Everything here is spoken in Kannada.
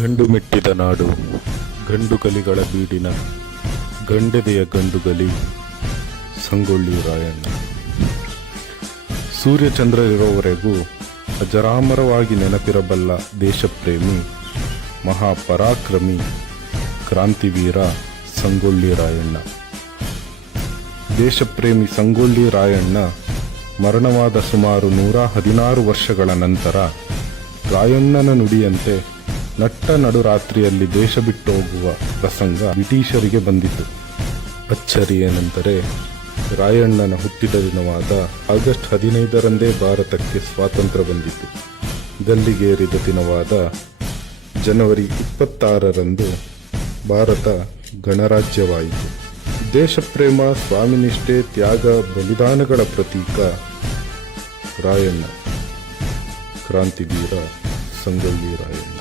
ಗಂಡು ಮೆಟ್ಟಿದ ನಾಡು, ಗಂಡು ಕಲಿಗಳ ಬೀಡಿನ ಗಂಡೆದೆಯ ಗಂಡುಗಲಿ ಸಂಗೊಳ್ಳಿ ರಾಯಣ್ಣ. ಸೂರ್ಯಚಂದ್ರರಿರೋವರೆಗೂ ಅಜರಾಮರವಾಗಿ ನೆನಪಿರಬಲ್ಲ ದೇಶಪ್ರೇಮಿ, ಮಹಾಪರಾಕ್ರಮಿ, ಕ್ರಾಂತಿವೀರ ಸಂಗೊಳ್ಳಿ ರಾಯಣ್ಣ. ದೇಶಪ್ರೇಮಿ ಸಂಗೊಳ್ಳಿ ರಾಯಣ್ಣ ಮರಣವಾದ ಸುಮಾರು 116 ವರ್ಷಗಳ ನಂತರ ರಾಯಣ್ಣನ ನುಡಿಯಂತೆ ನಟ್ಟ ನಡುರಾತ್ರಿಯಲ್ಲಿ ದೇಶ ಬಿಟ್ಟು ಹೋಗುವ ಪ್ರಸಂಗ ಬ್ರಿಟಿಷರಿಗೆ ಬಂದಿತು. ಅಚ್ಚರಿ ಏನೆಂದರೆ, ರಾಯಣ್ಣನ ಹುಟ್ಟಿದ ದಿನವಾದ ಆಗಸ್ಟ್ 15ರಂದೇ ಭಾರತಕ್ಕೆ ಸ್ವಾತಂತ್ರ್ಯ ಬಂದಿತು. ಗಲ್ಲಿಗೇರಿದ ದಿನವಾದ ಜನವರಿ 26ರಂದು ಭಾರತ ಗಣರಾಜ್ಯವಾಯಿತು. ದೇಶಪ್ರೇಮ, ಸ್ವಾಮಿನಿಷ್ಠೆ, ತ್ಯಾಗ, ಬಲಿದಾನಗಳ ಪ್ರತೀಕ ರಾಯಣ್ಣ, ಕ್ರಾಂತಿವೀರ ಸಂಗೊಳ್ಳಿ ರಾಯಣ್ಣ.